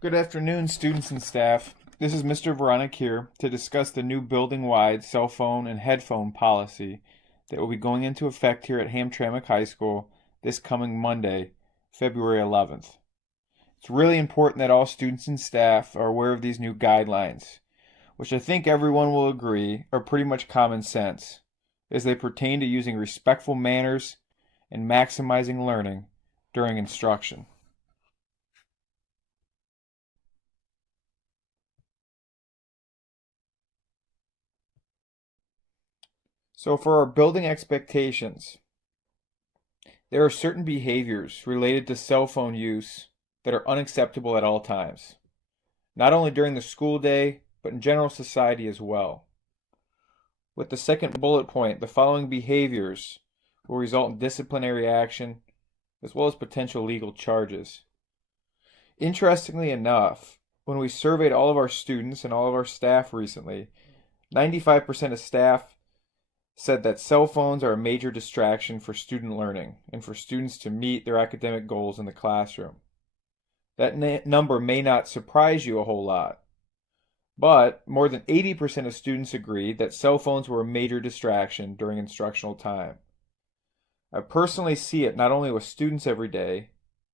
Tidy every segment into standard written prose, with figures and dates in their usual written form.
Good afternoon, students and staff. This is Mr. Veronik here to discuss the new building-wide cell phone and headphone policy that will be going into effect here at Hamtramck High School this coming Monday, February 11th. It's really important that all students and staff are aware of these new guidelines, which I think everyone will agree are pretty much common sense, as they pertain to using respectful manners and maximizing learning during instruction. So for our building expectations, there are certain behaviors related to cell phone use that are unacceptable at all times, not only during the school day, but in general society as well. With the second bullet point, the following behaviors will result in disciplinary action as well as potential legal charges. Interestingly enough, when we surveyed all of our students and all of our staff recently, 95% of staff said that cell phones are a major distraction for student learning and for students to meet their academic goals in the classroom. That number may not surprise you a whole lot, but more than 80% of students agreed that cell phones were a major distraction during instructional time. I personally see it not only with students every day,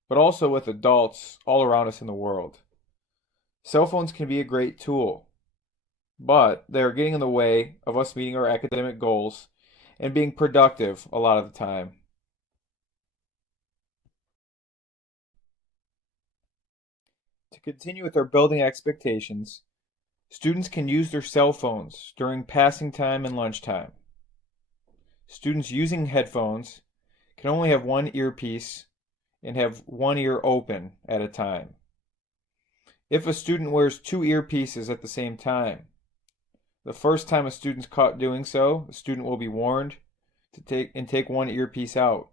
but also with adults all around us in the world. Cell phones can be a great tool, but they are getting in the way of us meeting our academic goals and being productive a lot of the time. To continue with our building expectations, students can use their cell phones during passing time and lunchtime. Students using headphones can only have one earpiece and have one ear open at a time. If a student wears two earpieces at the same time, the first time a student's caught doing so, the student will be warned to take one earpiece out.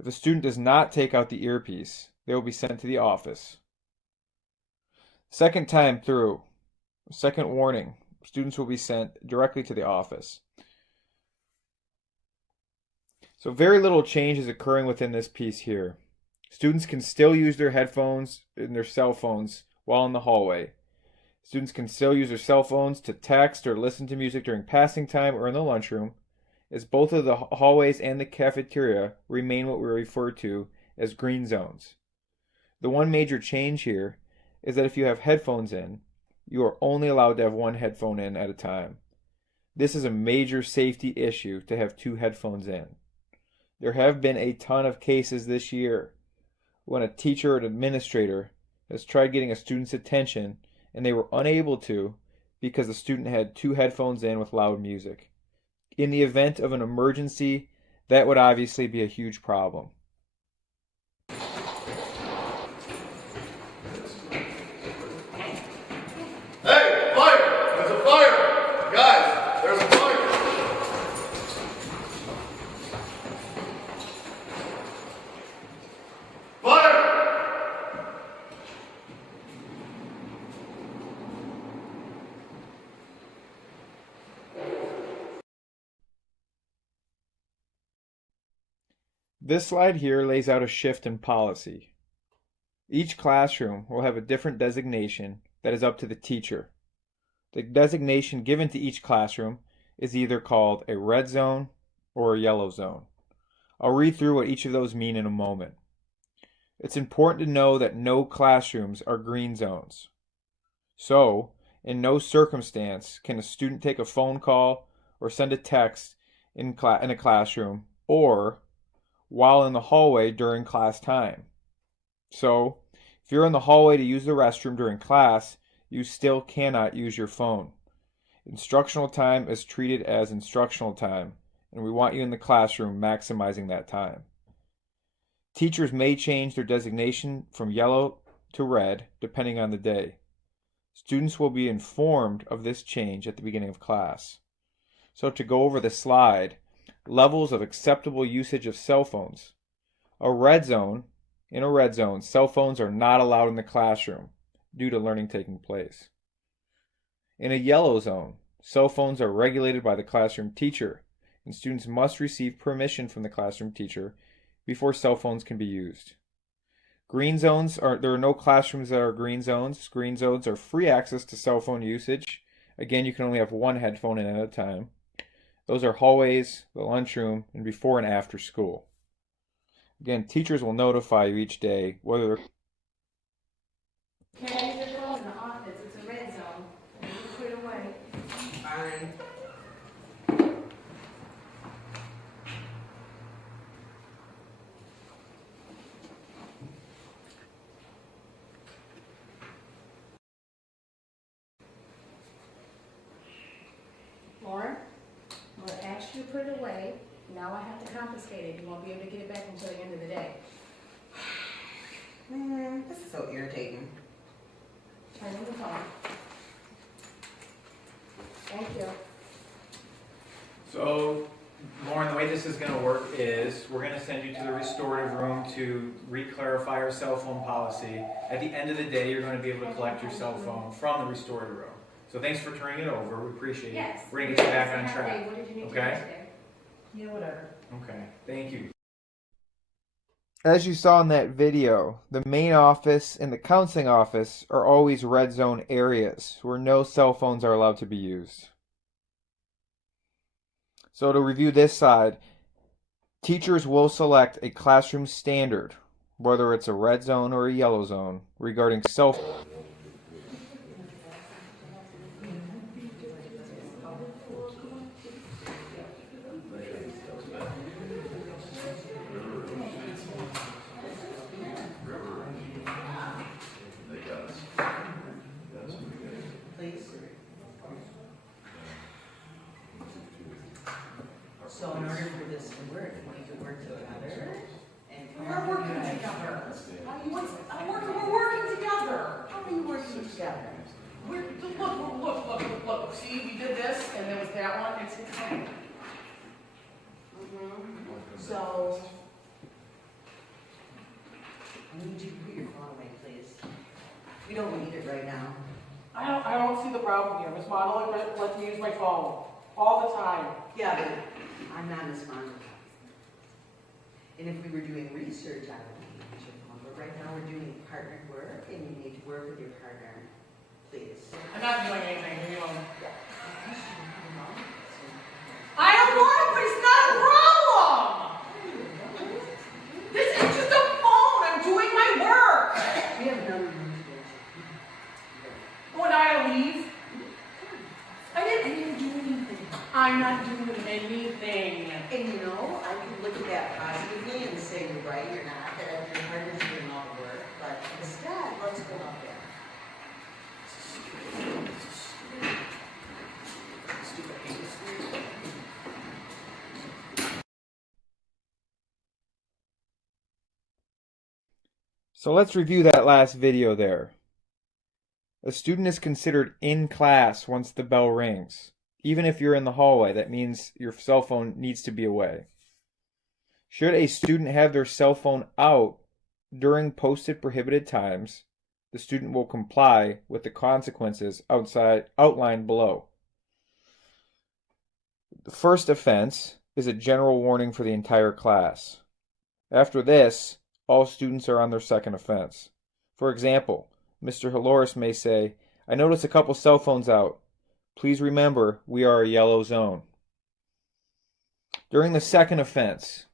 If a student does not take out the earpiece, they will be sent to the office. Second time through, second warning, students will be sent directly to the office. So very little change is occurring within this piece here. Students can still use their headphones and their cell phones while in the hallway. Students can still use their cell phones to text or listen to music during passing time or in the lunchroom, as both of the hallways and the cafeteria remain what we refer to as green zones. The one major change here is that if you have headphones in, you are only allowed to have one headphone in at a time. This is a major safety issue to have two headphones in. There have been a ton of cases this year when a teacher or an administrator has tried getting a student's attention and they were unable to because the student had two headphones in with loud music. In the event of an emergency, that would obviously be a huge problem. Hey, fire! There's a fire! Guys, there's a fire! Fire! This slide here lays out a shift in policy. Each classroom will have a different designation that is up to the teacher. The designation given to each classroom is either called a red zone or a yellow zone. I'll read through what each of those mean in a moment. It's important to know that no classrooms are green zones. So, in no circumstance can a student take a phone call or send a text in a classroom or while in the hallway during class time. So, if you're in the hallway to use the restroom during class, you still cannot use your phone. Instructional time is treated as instructional time, and we want you in the classroom maximizing that time. Teachers may change their designation from yellow to red depending on the day. Students will be informed of this change at the beginning of class. So to go over the slide, levels of acceptable usage of cell phones. In a red zone, cell phones are not allowed in the classroom due to learning taking place. In a yellow zone, cell phones are regulated by the classroom teacher, and students must receive permission from the classroom teacher before cell phones can be used. There are no classrooms that are green zones. Green zones are free access to cell phone usage. Again, you can only have one headphone in at a time. Those are hallways, the lunchroom, and before and after school. Again, teachers will notify you each day whether they're Can't use your phone in the office, it's a red zone. You put it away. Fine. Lauren, I'm gonna ask you to put it away. Now I have to confiscate it. You won't be able to get it back until the end of the day. This is so irritating. Turn in the phone. Thank you. So, Lauren, the way this is going to work is we're going to send you to the restorative room to re-clarify our cell phone policy. At the end of the day, you're going to be able to collect your cell phone from the restorative room. So thanks for turning it over. We appreciate it. Yes. We're going to get you back on Hey, track. what did you need to do Okay? today? Yeah, whatever. Okay, thank you. As you saw in that video, the main office and the counseling office are always red zone areas where no cell phones are allowed to be used. So to review this side, teachers will select a classroom standard, whether it's a red zone or a yellow zone, regarding cell phones. Please. So in order for this to work, we need to work together and. We're working together. We're working together. How are you working together? Look. See, we did this, and there was that one. It's the same. So. I need you to put your phone away, please. We don't need it right now. I don't see the problem here. Miss Modeling lets me use my phone all the time. Yeah, but I'm not responding. And if we were doing research, I would use your phone. But right now, we're doing partnered work, and you need to work with your partner. Please. I'm not doing anything, you know. I don't want to, but it's not a problem. This is just a phone. I'm doing my work. We have another room to go to. When I leave, I didn't do anything. I'm not doing anything. And you know, I could look at that positively and say, you're right, you're not, that your partner's doing all the work, but instead, let's go out there. So let's review that last video there. A student is considered in class once the bell rings. Even if you're in the hallway, that means your cell phone needs to be away. Should a student have their cell phone out during posted prohibited times, the student will comply with the consequences outlined below. The first offense is a general warning for the entire class. After this, all students are on their second offense. For example, Mr. Haloris may say, "I noticed a couple cell phones out. Please remember, we are a yellow zone." During the second offense,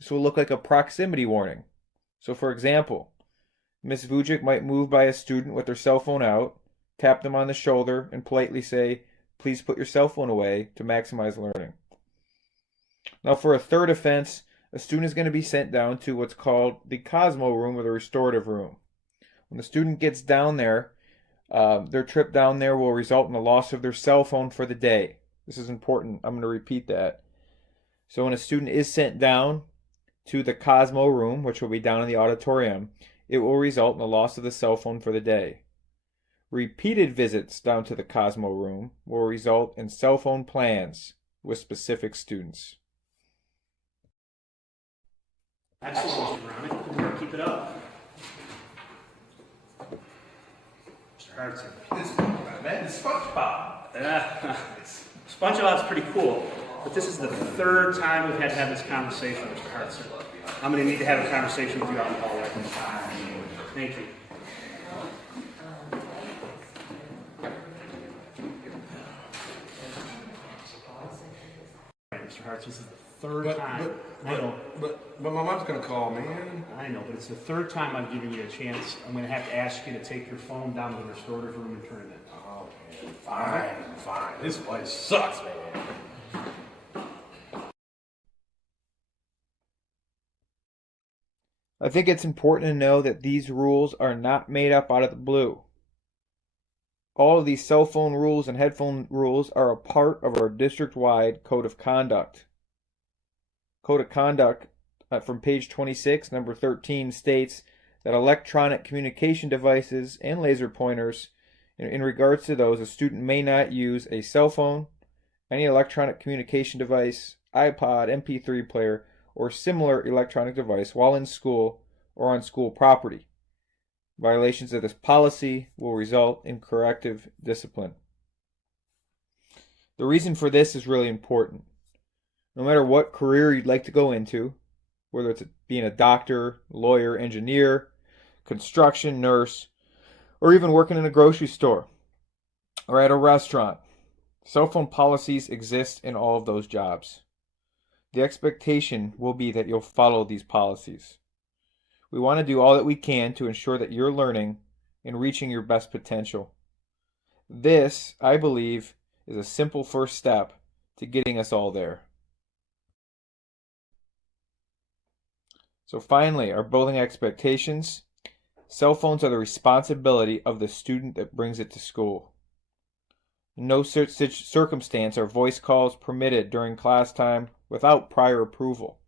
this will look like a proximity warning. So for example, Ms. Vujic might move by a student with their cell phone out, tap them on the shoulder, and politely say, "Please put your cell phone away," to maximize learning. Now for a third offense, a student is going to be sent down to what's called the Cosmo room or the restorative room. When the student gets down there, their trip down there will result in the loss of their cell phone for the day. This is important. I'm going to repeat that. So when a student is sent down to the Cosmo room, which will be down in the auditorium, it will result in the loss of the cell phone for the day. Repeated visits down to the Cosmo room will result in cell phone plans with specific students. Excellent, Mr. Browning. Good work. Keep it up. Mr. Hartson. Man, it's SpongeBob. SpongeBob's pretty cool, but this is the third time we've had to have this conversation, Mr. Hartson. I'm going to need to have a conversation with you out in the hallway. Thank you. Mr. Hartz, this is the third time. I know. But my mom's gonna call, man. I know, but it's the third time I've given you a chance. I'm going to have to ask you to take your phone down to the restorative room and turn it in. Oh, man, fine. This place sucks, man. I think it's important to know that these rules are not made up out of the blue. All of these cell phone rules and headphone rules are a part of our district-wide code of conduct. Code of conduct from page 26, number 13, states that electronic communication devices and laser pointers, in regards to those, a student may not use a cell phone, any electronic communication device, iPod, MP3 player, or similar electronic device while in school or on school property. Violations of this policy will result in corrective discipline. The reason for this is really important. No matter what career you'd like to go into, whether it's being a doctor, lawyer, engineer, construction, nurse, or even working in a grocery store or at a restaurant, cell phone policies exist in all of those jobs. The expectation will be that you'll follow these policies. We want to do all that we can to ensure that you're learning and reaching your best potential. This, I believe, is a simple first step to getting us all there. So finally, our building expectations. Cell phones are the responsibility of the student that brings it to school. In no such circumstance are voice calls permitted during class time without prior approval.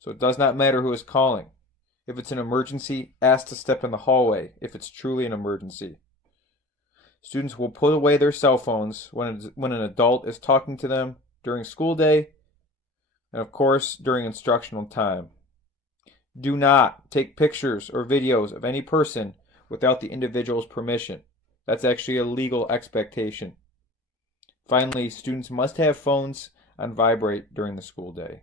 So it does not matter who is calling. If it's an emergency, ask to step in the hallway if it's truly an emergency. Students will put away their cell phones when an adult is talking to them during school day and, of course, during instructional time. Do not take pictures or videos of any person without the individual's permission. That's actually a legal expectation. Finally, students must have phones on vibrate during the school day.